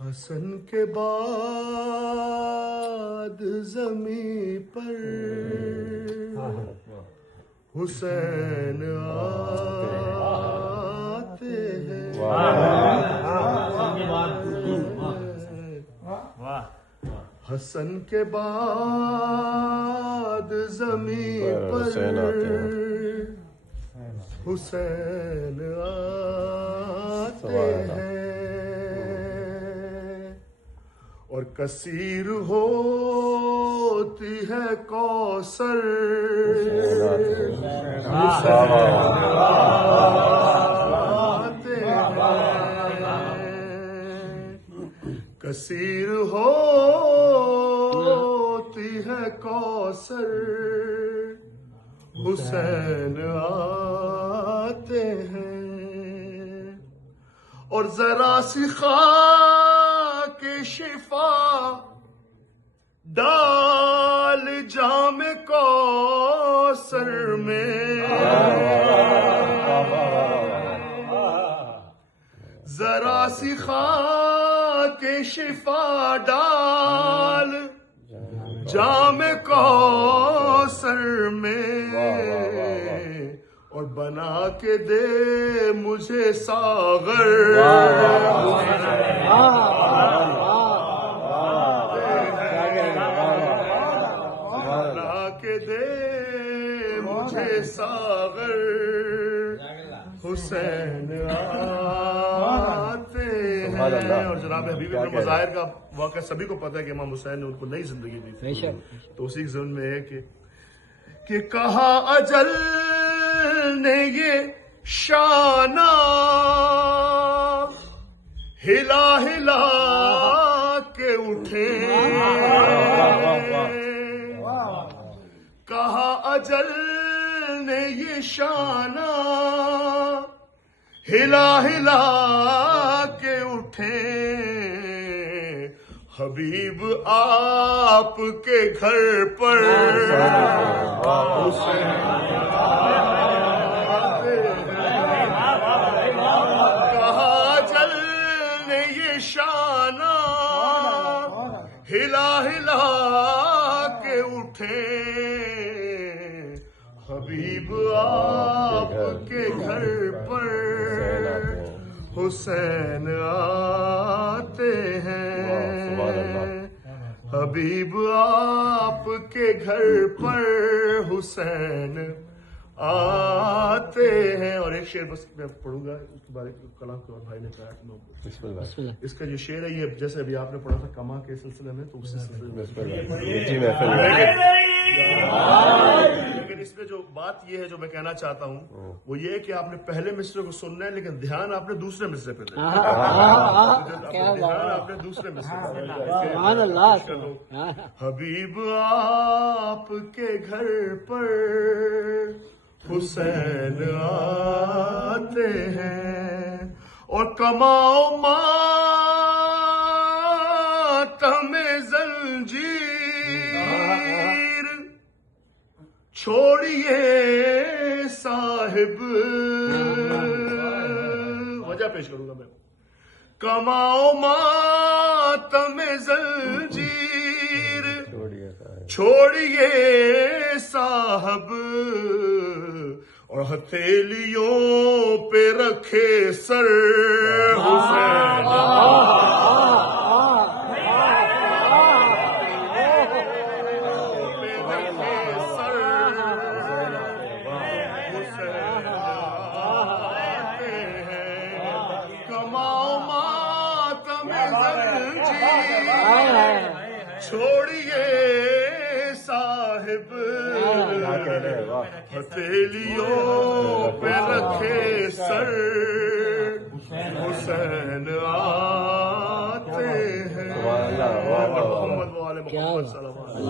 حسن کے بعد زمین پر حسین آتے ہیں. حسن کے بعد زمین پر حسین آتے ہیں اور کثیر ہوتی ہے کوثر حسین آتے ہیں. کثیر ہوتی ہے کوثر حسین آتے ہیں اور ذرا سی خاک شفا ڈال جام کوثر میں. ذرا سی خاک شفا ڈال جام کوثر میں اور بنا کے دے مجھے ساغر. بنا کے دے مجھے ساغر حسین آتے ہیں. اور جناب حبیب ابن مظاہر کا واقعہ سبھی کو پتہ ہے کہ امام حسین نے ان کو نئی زندگی دی تھی. تو اسی کے ضمن میں ہے کہ کہا اجل نے یہ شانہ ہلا ہلا کے اٹھے. کہا اجل نے یہ شانہ ہلا ہلا کے اٹھے. حبیب آپ کے گھر پر حسین آتے ہیں. کہا جل نے یہ شانہ ہلا ہلا کے اٹھے. حبیب آپ کے گھر پر حسین آتے ہیں. حبیب آپ کے گھر پر حسین آتے ہیں. اور ایک شعر بس میں پڑھوں گا اس کے بارے کلام کے بھائی نے کہا کہ اس کا جو شعر ہے یہ جیسے ابھی آپ نے پڑھا تھا کما کے سلسلے میں تو اسی سلسلے میں لیکن اس میں جو بات یہ ہے جو میں کہنا چاہتا ہوں وہ یہ ہے کہ آپ نے پہلے مصرے کو سننا ہے لیکن دھیان آپ نے دوسرے مصرے پہ دینا ہے. دھیان آپ نے دوسرے مصرے پہ دینا ہے. حبیب آپ کے گھر پر حسین آتے ہیں اور کماؤ ماتم زنجیر چھوڑیے صاحب. وجہ پیش کروں گا میں. کماؤ ماتم زنجیر چھوڑیے صاحب اور ہتھیلیوں پہ رکھے سر حسین. چھوڑیے صاحب ہتھیلیوں پہ رکھے سر حسین آتے ہیں. محمد والے محمد صلی اللہ علیہ وسلم.